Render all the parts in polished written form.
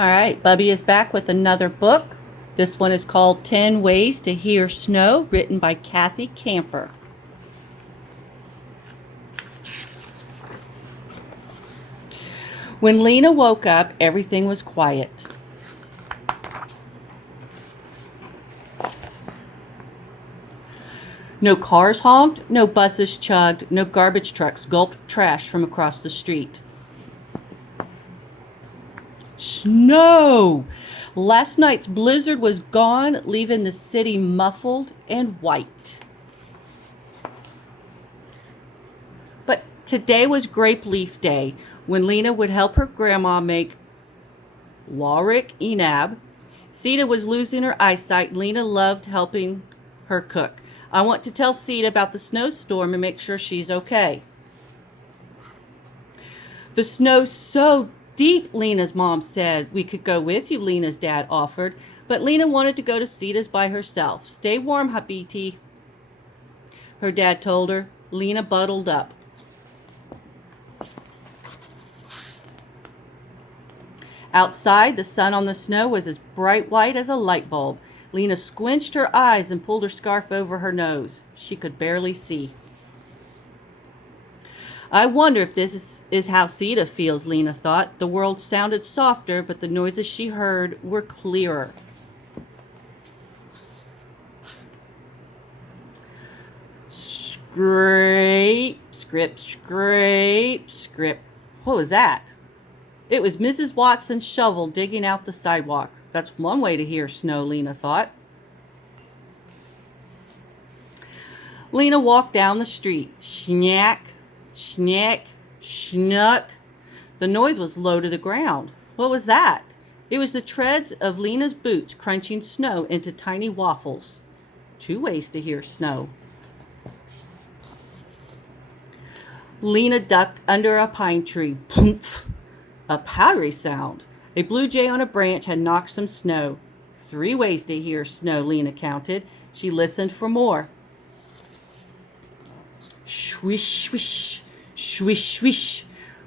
All right, Bubby is back with another book. This one is called 10 Ways to Hear Snow, written by Kathy Camper. When Lena woke up, everything was quiet. No cars honked, no buses chugged, no garbage trucks gulped trash from across the street. Snow! Last night's blizzard was gone, leaving the city muffled and white. But today was Grape Leaf Day, when Lena would help her grandma make Warwick Enab. Sita was losing her eyesight. Lena loved helping her cook. I want to tell Sita about the snowstorm and make sure she's okay. The snow's so deep, Lena's mom said. We could go with you, Lena's dad offered. But Lena wanted to go to Sita's by herself. Stay warm, Habiti, her dad told her. Lena bundled up. Outside, the sun on the snow was as bright white as a light bulb. Lena squinched her eyes and pulled her scarf over her nose. She could barely see. I wonder if this is how Sita feels, Lena thought. The world sounded softer, but the noises she heard were clearer. Scrape, scrape, scrape, scrape. What was that? It was Mrs. Watson's shovel digging out the sidewalk. That's one way to hear snow, Lena thought. Lena walked down the street. Schnack, schnack, schnuck. The noise was low to the ground. What was that? It was the treads of Lena's boots crunching snow into tiny waffles. 2 ways to hear snow. Lena ducked under a pine tree. Poof! A powdery sound. A blue jay on a branch had knocked some snow. 3 ways to hear snow, Lena counted. She listened for more. Swish, swish, swish, swish.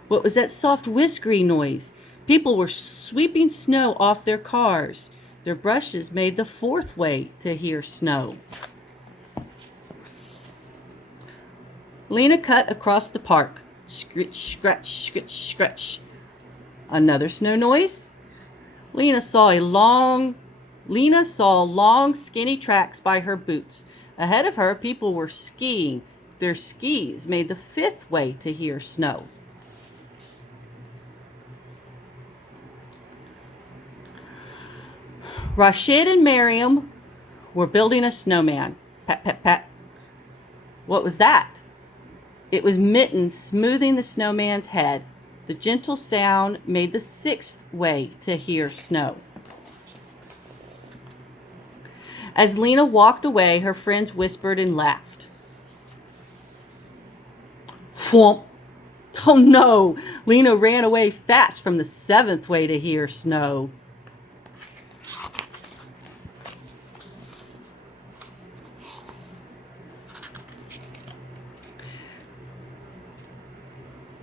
What was that soft whiskery noise? People were sweeping snow off their cars. Their brushes made the 4th way to hear snow. Lena cut across the park. Scritch, scratch, scritch, scratch. Another snow noise. Lena saw long, skinny tracks by her boots. Ahead of her, people were skiing. Their skis made the 5th way to hear snow. Rashid and Miriam were building a snowman. Pat, pat, pat. What was that? It was Mittens smoothing the snowman's head. The gentle sound made the 6th way to hear snow. As Lena walked away, her friends whispered and laughed. Flump! Oh no! Lena ran away fast from the 7th way to hear snow.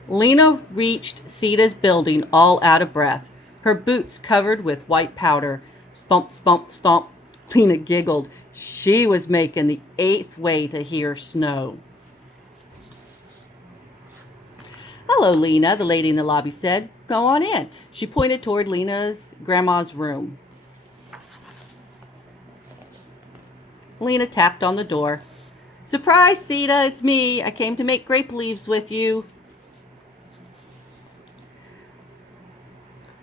Lena reached Sita's building all out of breath, her boots covered with white powder. Stomp, stomp, stomp. Lena giggled. She was making the 8th way to hear snow. Hello, Lena, the lady in the lobby said. Go on in. She pointed toward Lena's grandma's room. Lena tapped on the door. Surprise, Sita, it's me. I came to make grape leaves with you.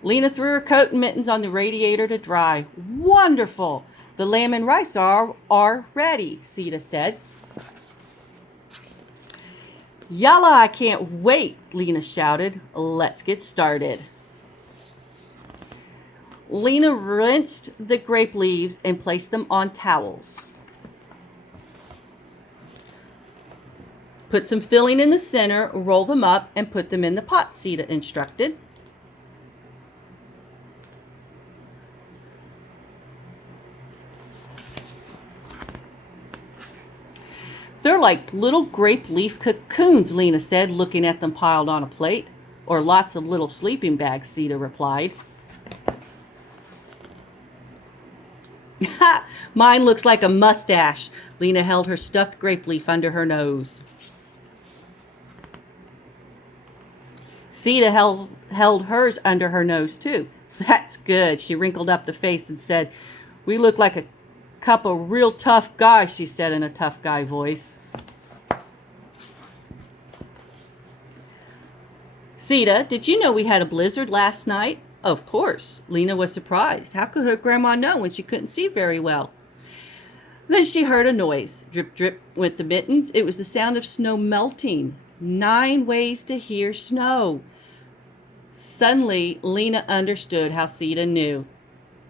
Lena threw her coat and mittens on the radiator to dry. Wonderful! The lamb and rice are ready, Sita said. Yalla, I can't wait, Lena shouted. Let's get started. Lena rinsed the grape leaves and placed them on towels. Put some filling in the center, roll them up, and put them in the pot, Sita instructed. They're like little grape leaf cocoons, Lena said, looking at them piled on a plate. Or lots of little sleeping bags, Sita replied. Ha! Mine looks like a mustache. Lena held her stuffed grape leaf under her nose. Sita held hers under her nose, too. That's good. She wrinkled up the face and said, "We look like a couple real tough guys," she said in a tough guy voice. Sita, did you know we had a blizzard last night? Of course. Lena was surprised. How could her grandma know when she couldn't see very well? Then she heard a noise. Drip, drip went the mittens. It was the sound of snow melting. 9 ways to hear snow. Suddenly, Lena understood how Sita knew.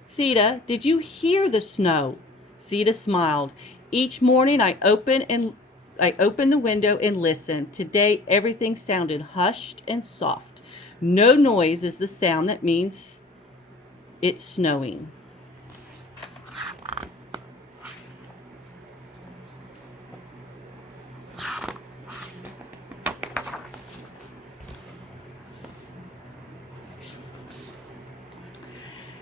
Sita, did you hear the snow? Sita smiled. Each morning I open the window and listen. Today everything sounded hushed and soft. No noise is the sound that means it's snowing.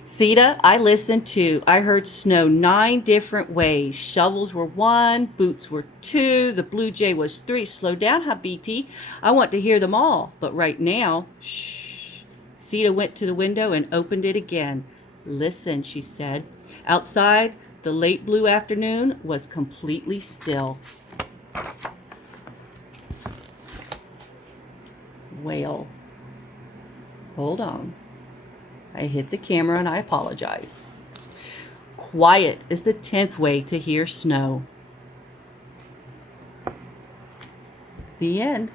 Sita, I listened too. I heard snow 9 different ways. Shovels were 1, boots were 2, the blue jay was 3. Slow down, Habiti. I want to hear them all. But right now, shh. Sita went to the window and opened it again. Listen, she said. Outside, the late blue afternoon was completely still. Well, hold on. I hit the camera and I apologize. Quiet is the 10th way to hear snow. The end.